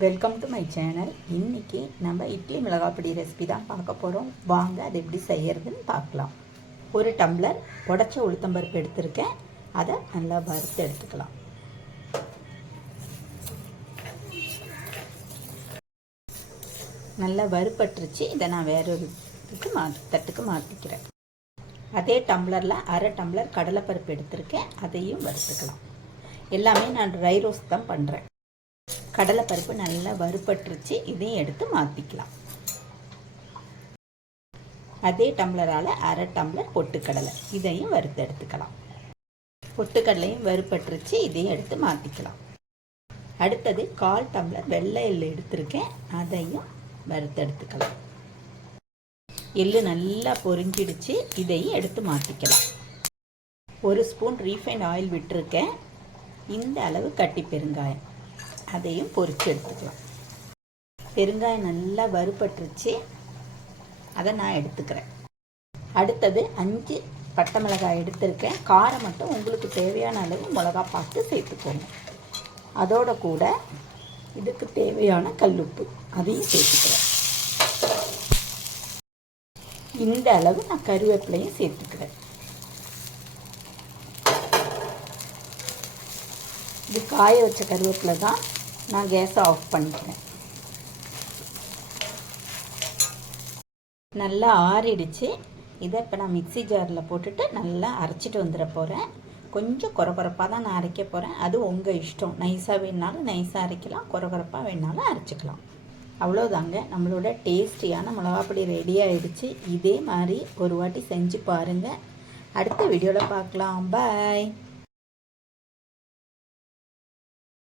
Welcome to my channel இன்றைக்கி நம்ம idli மிளகாப்பொடி recipe தான் பார்க்க போகிறோம் வாங்க அது எப்படி செய்யறதுன்னு பார்க்கலாம். ஒரு டம்ளர் உடச்ச உளுத்தம்பருப்பு எடுத்திருக்கேன். அதை நல்லா வறுத்து எடுத்துக்கலாம். நல்லா வறுப்பட்டுருச்சு இதை நான் வேற ஒரு இதுக்கு மாற்றி தட்டுக்கு மாற்றிக்கிறேன் அதே டம்ளரில் அரை டம்ளர் கடலைப்பருப்பு எடுத்திருக்கேன். அதையும் வறுத்துக்கலாம். எல்லாமே நான் ட்ரை ரோஸ்ட் தான் பண்ணுறேன் கடலைப்பருப்பு நல்லா வறுபட்டுருச்சு இதையும் எடுத்து மாற்றிக்கலாம் அதே டம்ளரால் அரை டம்ளர் பொட்டுக்கடலை. இதையும் வறுத்து எடுத்துக்கலாம். பொட்டுக்கடலையும் வறுபட்டுருச்சு இதையும் எடுத்து மாற்றிக்கலாம் அடுத்தது கால் டம்ளர் வெள்ளை எள்ளு எடுத்திருக்கேன் அதையும் வறுத்து எடுத்துக்கலாம். எள்ளு நல்லா பொரிஞ்சிடுச்சு இதையும் எடுத்து மாற்றிக்கலாம் ஒரு ஸ்பூன் ரீஃபைண்ட் ஆயில் விட்டுருக்கேன். இந்த அளவு கட்டி பெருங்காயம். அதையும் பொரித்து எடுத்துக்கலாம். பெருங்காயம் நல்லா வறுபட்டுருச்சு. அதை நான் எடுத்துக்கிறேன். அடுத்தது அஞ்சு பட்டை மிளகாய் எடுத்திருக்கேன். காரம் மட்டும் உங்களுக்கு தேவையான அளவு மிளகா பார்த்து சேர்த்துக்கோங்க. அதோட கூட இதுக்கு தேவையான கல்லுப்பு அதையும் சேர்த்துக்கிறேன். இந்த அளவு நான் கருவேப்பிலையும் சேர்த்துக்கிறேன். இது காய வச்ச கருவேப்பிலை தான். நான் கேஸை ஆஃப் பண்ணிக்கிறேன். நல்லா ஆறிடுச்சு. இதை இப்போ நான் மிக்ஸி ஜாரில் போட்டுட்டு நல்லா அரைச்சிட்டு வந்துட போகிறேன் கொஞ்சம் குறகுறப்பாக தான் நான் அரைக்க போகிறேன் அது உங்கள் இஷ்டம். நைஸாக வேணாலும் நைஸாக அரைக்கலாம். குறகுறப்பாக வேணாலும் அரைச்சிக்கலாம். அவ்வளோதாங்க நம்மளோட டேஸ்டியான மிளகாப்பொடி ரெடி ஆயிடுச்சு. இதே மாதிரி ஒரு வாட்டி செஞ்சு பாருங்கள் அடுத்த வீடியோவில் பார்க்கலாம். பாய்